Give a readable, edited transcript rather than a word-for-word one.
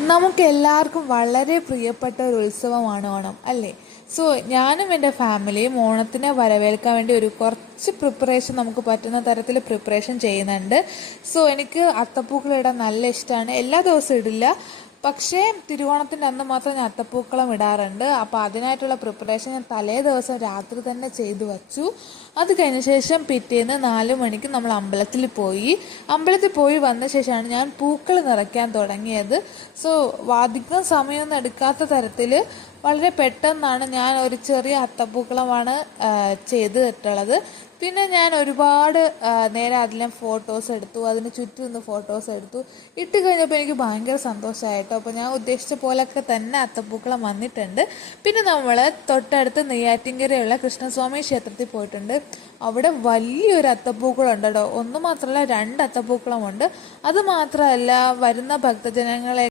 നമുക്കെല്ലാവർക്കും വളരെ പ്രിയപ്പെട്ട ഒരു ഉത്സവമാണ് ഓണം അല്ലേ? സോ ഞാനും എൻ്റെ ഫാമിലിയും ഓണത്തിനെ വരവേൽക്കാൻ വേണ്ടി ഒരു കുറച്ച് പ്രിപ്പറേഷൻ നമുക്ക് പറ്റുന്ന തരത്തിൽ പ്രിപ്പറേഷൻ ചെയ്യുന്നുണ്ട്. സോ എനിക്ക് അത്തപ്പൂക്കളം നല്ല ഇഷ്ടമാണ്. എല്ലാ ദിവസവും ഇടില്ല, പക്ഷേ തിരുവോണത്തിൻ്റെ അന്ന് മാത്രം ഞാൻ അത്തപ്പൂക്കളം ഇടാറുണ്ട്. അപ്പോൾ അതിനായിട്ടുള്ള പ്രിപ്പറേഷൻ ഞാൻ തലേ ദിവസം രാത്രി തന്നെ ചെയ്തു വച്ചു. അത് കഴിഞ്ഞ ശേഷം പിറ്റേന്ന് 4 മണിക്ക് നമ്മൾ അമ്പലത്തിൽ പോയി വന്ന ശേഷമാണ് ഞാൻ പൂക്കൾ നിറയ്ക്കാൻ തുടങ്ങിയത്. സോ അധികം സമയമൊന്നും എടുക്കാത്ത തരത്തിൽ വളരെ പെട്ടെന്നാണ് ഞാൻ ഒരു ചെറിയ അത്തപ്പൂക്കളമാണ് ചെയ്തിട്ടുള്ളത്. പിന്നെ ഞാൻ ഒരുപാട് നേരം അതിലെ ഫോട്ടോസ് എടുത്തു, അതിന് ചുറ്റും നിന്ന് ഫോട്ടോസ് എടുത്തു. ഇട്ട് കഴിഞ്ഞപ്പോൾ എനിക്ക് ഭയങ്കര സന്തോഷമായിട്ടോ. അപ്പോൾ ഞാൻ ഉദ്ദേശിച്ച പോലൊക്കെ തന്നെ അത്തപ്പൂക്കളം വന്നിട്ടുണ്ട്. പിന്നെ നമ്മൾ തൊട്ടടുത്ത് നെയ്യാറ്റിൻകരയുള്ള കൃഷ്ണസ്വാമി ക്ഷേത്രത്തിൽ പോയിട്ടുണ്ട്. അവിടെ വലിയൊരു അത്തപ്പൂക്കളം ഉണ്ട് കേട്ടോ. ഒന്ന് മാത്രമല്ല, 2 അത്തപ്പൂക്കളമുണ്ട്. അത് മാത്രമല്ല, വരുന്ന ഭക്തജനങ്ങളെ